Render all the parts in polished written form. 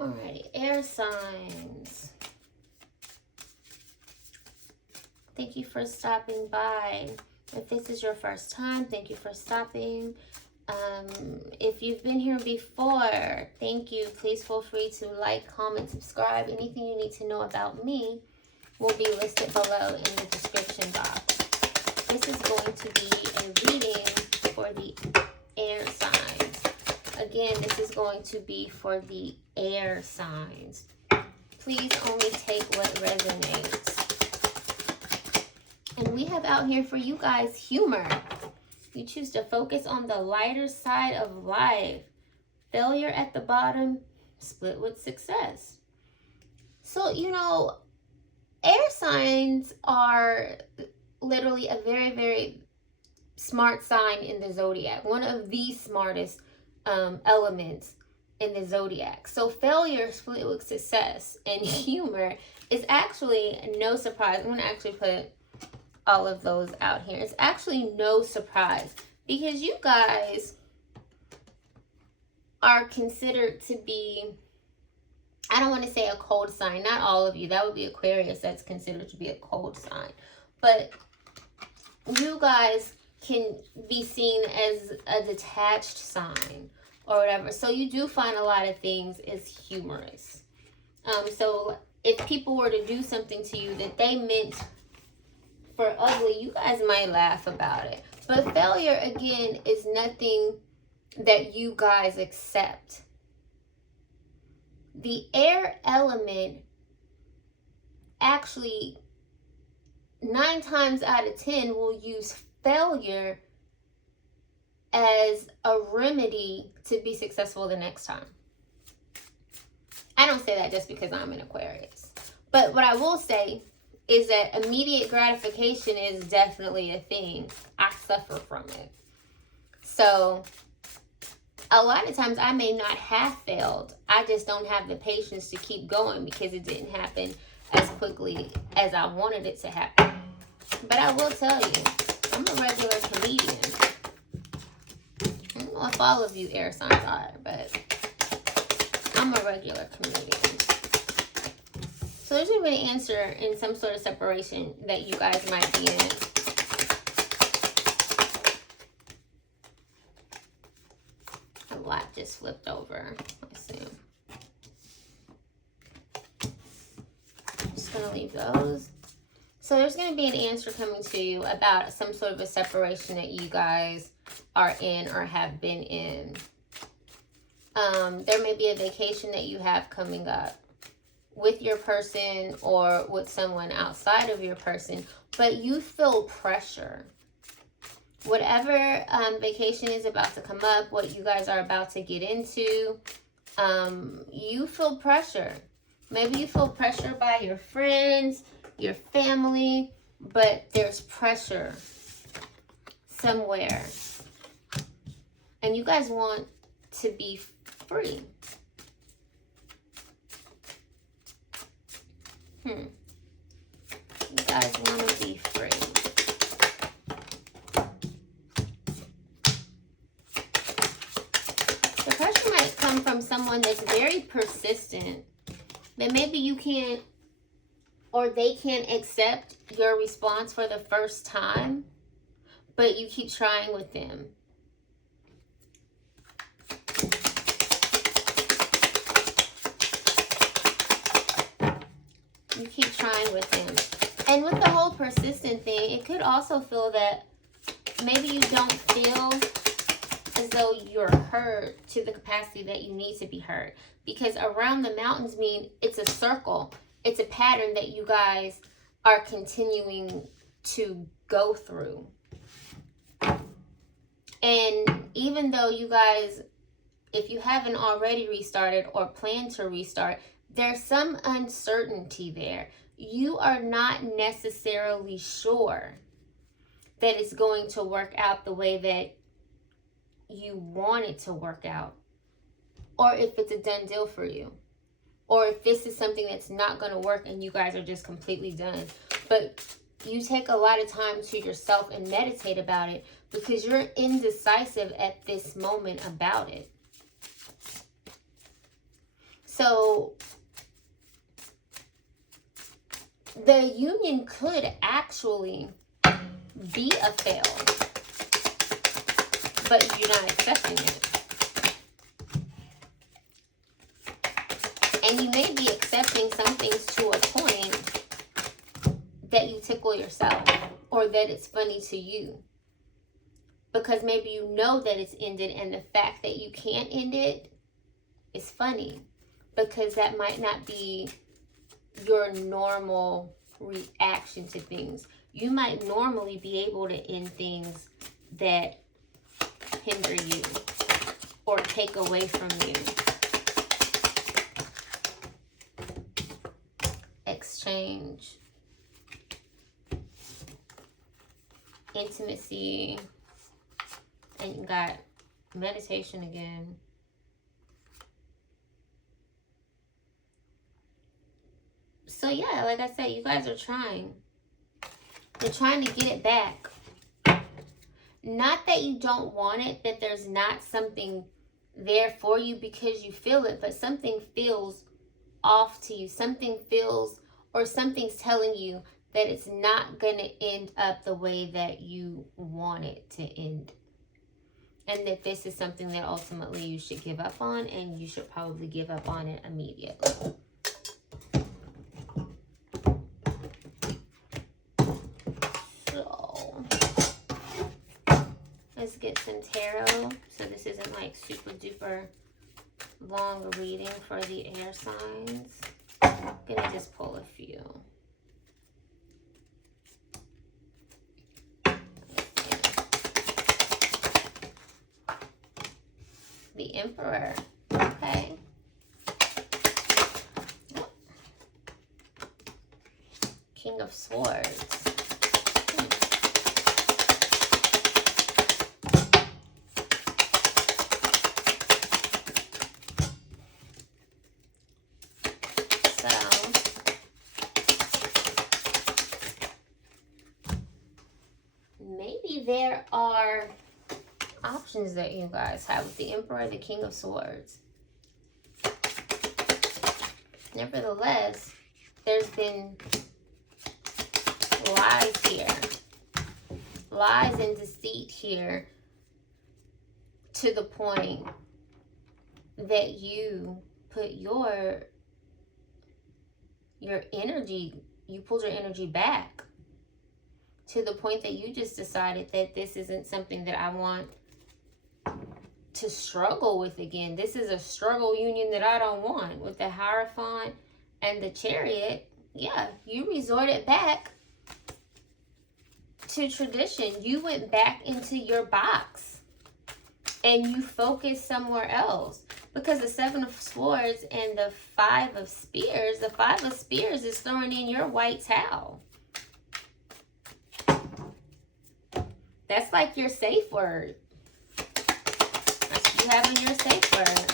Alrighty, air signs. Thank you for stopping by. If this is your first time, thank you for stopping. If you've been here before, thank you. Please feel free to like, comment, subscribe. Anything you need to know about me will be listed below in the description box. This is going to be a reading for the air signs. Again, this is going to be for the air signs. Please only take what resonates. And we have out here for you guys humor. You choose to focus on the lighter side of life. Failure at the bottom, split with success. So, you know, air signs are literally a very, very smart sign in the zodiac. One of the smartest elements in the zodiac. So failure split with success and humor is actually no surprise. I'm going to actually put all of those out here. It's actually no surprise because you guys are considered to be, I don't want to say a cold sign, not all of you. That would be Aquarius. That's considered to be a cold sign. But you guys can be seen as a detached sign or whatever. So you do find a lot of things as humorous. So if people were to do something to you that they meant for ugly, you guys might laugh about it. But failure, again, is nothing that you guys accept. The air element actually 9 times out of 10 will use failure as a remedy to be successful the next time. I don't say that just because I'm an Aquarius. But what I will say is that immediate gratification is definitely a thing. I suffer from it. So a lot of times I may not have failed. I just don't have the patience to keep going because it didn't happen as quickly as I wanted it to happen. But I will tell you, I'm a regular comedian. I don't know if all of you air signs are, but I'm a regular comedian. So there's going to be an answer in some sort of separation that you guys might be in. A lot just flipped over. Let's see. I'm just going to leave those. So there's going to be an answer coming to you about some sort of a separation that you guys are in or have been in. There may be a vacation that you have coming up with your person or with someone outside of your person, but you feel pressure. Whatever vacation is about to come up, what you guys are about to get into, you feel pressure. Maybe you feel pressure by your friends, your family, but there's pressure somewhere. And you guys want to be free. You guys want to be free. The pressure might come from someone that's very persistent. That maybe you can't, or they can't accept your response for the first time, but you keep trying with them. You keep trying with them. And with the whole persistent thing, it could also feel that maybe you don't feel as though you're heard to the capacity that you need to be heard. Because around the mountains mean it's a circle. It's a pattern that you guys are continuing to go through. And even though you guys, if you haven't already restarted or plan to restart, there's some uncertainty there. You are not necessarily sure that it's going to work out the way that you want it to work out. Or if it's a done deal for you. Or if this is something that's not going to work and you guys are just completely done. But you take a lot of time to yourself and meditate about it because you're indecisive at this moment about it. So the union could actually be a fail, but you're not accepting it. And you may be accepting some things to a point that you tickle yourself, or that it's funny to you. Because maybe you know that it's ended, and the fact that you can't end it is funny. Because that might not be your normal reaction to things. You might normally be able to end things that hinder you or take away from you. Exchange, intimacy, and you got meditation again. So yeah, like I said, you guys are trying. You're trying to get it back. Not that you don't want it, that there's not something there for you because you feel it, but something feels off to you. Something feels, or something's telling you that it's not going to end up the way that you want it to end. And that this is something that ultimately you should give up on, and you should probably give up on it immediately. So, let's get some tarot. So this isn't like super duper long reading for the air signs. I'm gonna just pull a few. The Emperor. Okay. King of Swords. Maybe there are options that you guys have with the Emperor, the King of Swords. Nevertheless, there's been lies here. Lies and deceit here, to the point that you put your energy, you pulled your energy back. To the point that you just decided that this isn't something that I want to struggle with again. This is a struggle union that I don't want. With the Hierophant and the Chariot, yeah, you resorted back to tradition. You went back into your box and you focused somewhere else. Because the Seven of Swords and the Five of Spears, the Five of Spears is throwing in your white towel. That's like your safe word. That's what you have in your safe word.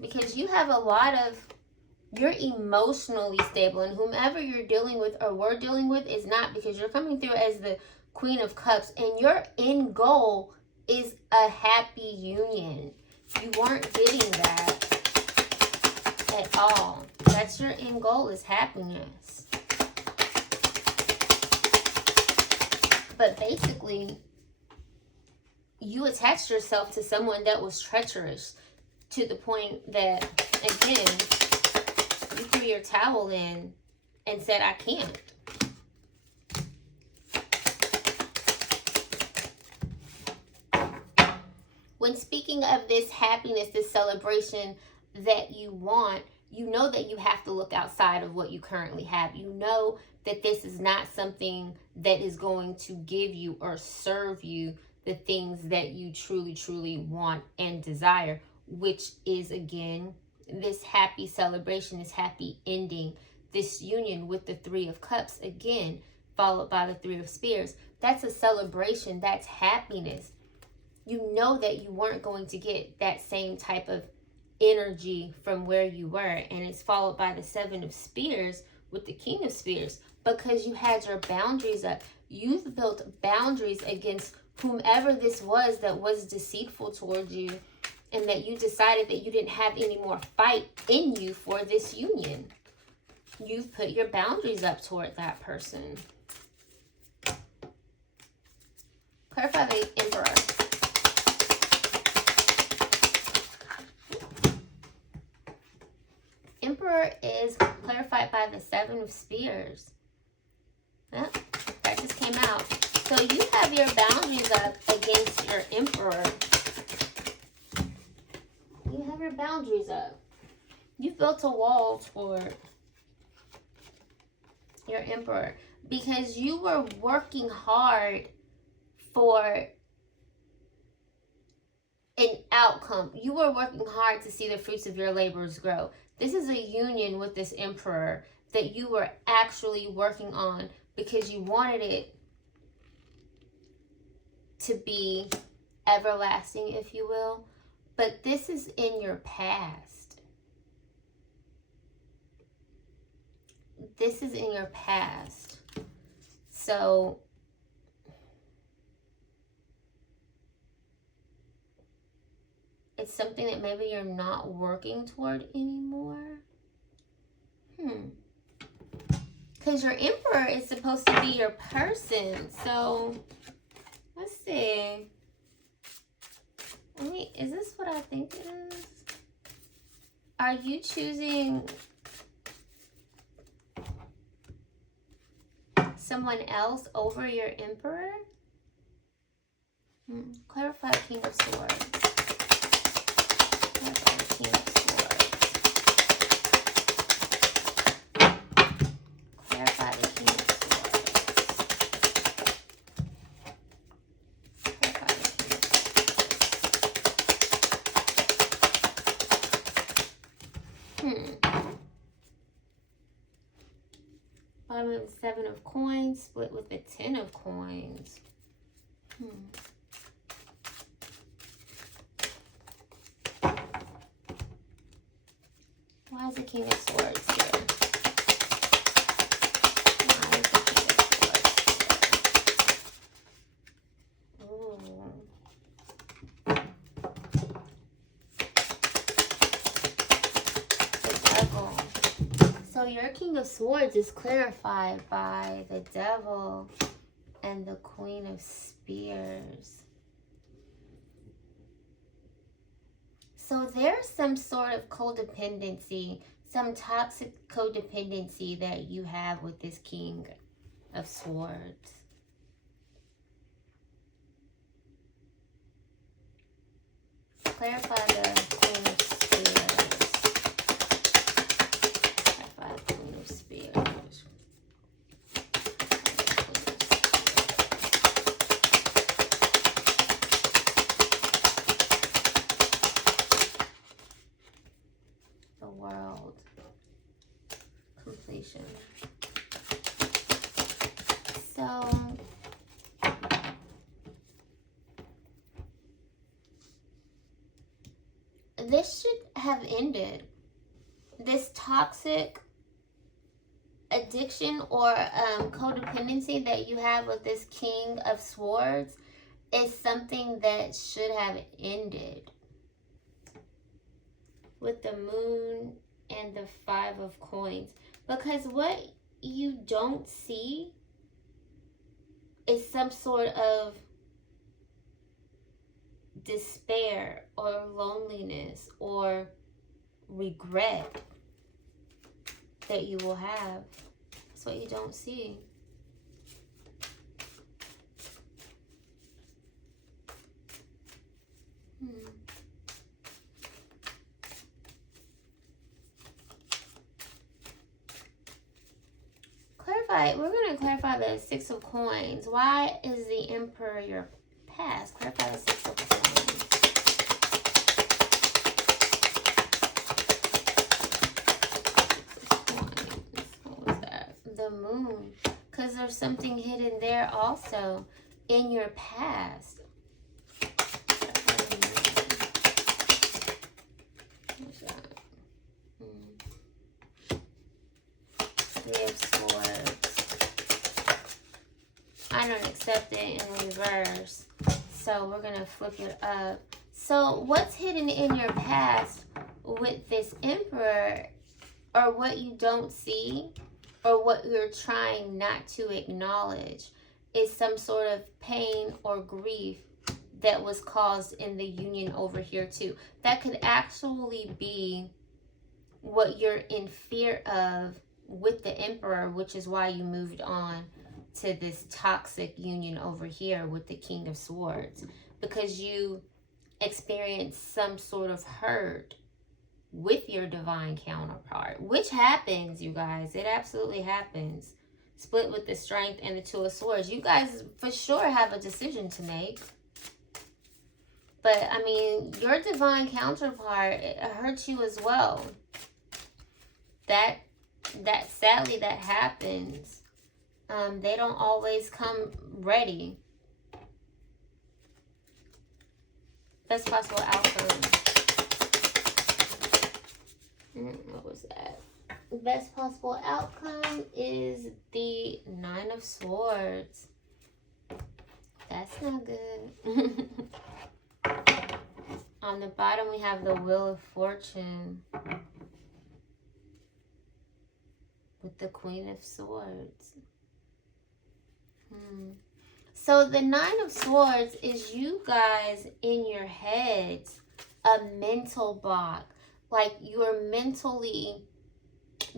Because you have a lot of, you're emotionally stable. And whomever you're dealing with or we're dealing with is not, because you're coming through as the Queen of Cups. And your end goal is a happy union. You weren't getting that at all. That's your end goal, is happiness. But basically, you attached yourself to someone that was treacherous, to the point that, again, you threw your towel in and said, I can't. When speaking of this happiness, this celebration that you want, you know that you have to look outside of what you currently have. You know that this is not something that is going to give you or serve you the things that you truly, truly want and desire, which is, again, this happy celebration, this happy ending, this union with the Three of Cups, again, followed by the Three of Spears. That's a celebration. That's happiness. You know that you weren't going to get that same type of energy from where you were, and it's followed by the Seven of Spears with the King of Spears, because you had your boundaries up. You've built boundaries against whomever this was that was deceitful towards you, and that you decided that you didn't have any more fight in you for this union. You've put your boundaries up toward that person. Clarify the Emperor. Emperor is clarified by the Seven of Spears. Yep, that just came out. So you have your boundaries up against your Emperor. You have your boundaries up. You've built a wall toward your Emperor because you were working hard for an outcome. You were working hard to see the fruits of your labors grow. This is a union with this Emperor that you were actually working on because you wanted it to be everlasting, if you will. But this is in your past. This is in your past. So it's something that maybe you're not working toward anymore. Because your Emperor is supposed to be your person. So let's see. Is this what I think it is? Are you choosing someone else over your Emperor? Clarify King of Swords. Clarify the King of Swords. Clarify the King of Swords. Clarify the King of Swords. Bottom of the Seven of Coins split with the Ten of Coins. Why is the King of Swords here? Why is the King of Swords here? Ooh. The Devil. So your King of Swords is clarified by the Devil and the Queen of Spears. So there's some sort of codependency, some toxic codependency that you have with this King of Swords. Clarify the Queen of Spears. Clarify the Queen of Spears. The World. Completion. So this should have ended. This toxic addiction or codependency that you have with this King of Swords is something that should have ended. With the Moon and the Five of Coins. Because what you don't see is some sort of despair or loneliness or regret that you will have. That's what you don't see. We're going to clarify the Six of Coins. Why is the Emperor your past? Clarify the Six of Coins. What was that? The Moon. Because there's something hidden there also in your past. What's that? Three of Swords. I don't accept it in reverse. So we're going to flip it up. So what's hidden in your past with this Emperor, or what you don't see, or what you're trying not to acknowledge, is some sort of pain or grief that was caused in the union over here too. That could actually be what you're in fear of with the Emperor, which is why you moved on to this toxic union over here with the King of Swords, because you experienced some sort of hurt with your divine counterpart, which happens, you guys. It absolutely happens. Split with the Strength and the Two of Swords. You guys for sure have a decision to make. But, I mean, your divine counterpart, it hurts you as well. That sadly, that happens. They don't always come ready. Best possible outcome. What was that? Best possible outcome is the Nine of Swords. That's not good. On the bottom, we have the Wheel of Fortune with the Queen of Swords. So the Nine of Swords is you guys in your heads, a mental block. Like you're mentally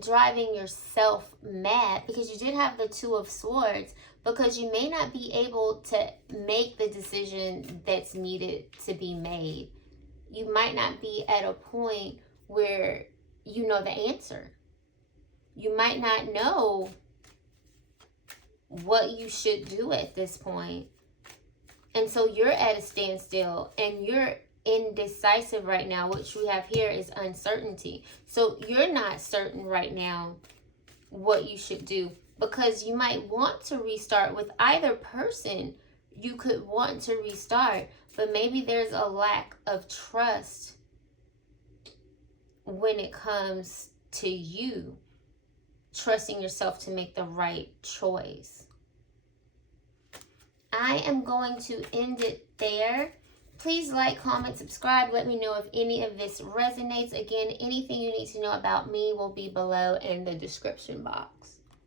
driving yourself mad because you did have the Two of Swords, because you may not be able to make the decision that's needed to be made. You might not be at a point where you know the answer. You might not know what you should do at this point. And so you're at a standstill and you're indecisive right now. What we have here is uncertainty. So you're not certain right now what you should do, because you might want to restart with either person. You could want to restart, but maybe there's a lack of trust when it comes to you trusting yourself to make the right choice. I am going to end it there. Please like, comment, subscribe. Let me know if any of this resonates. Again, anything you need to know about me will be below in the description box.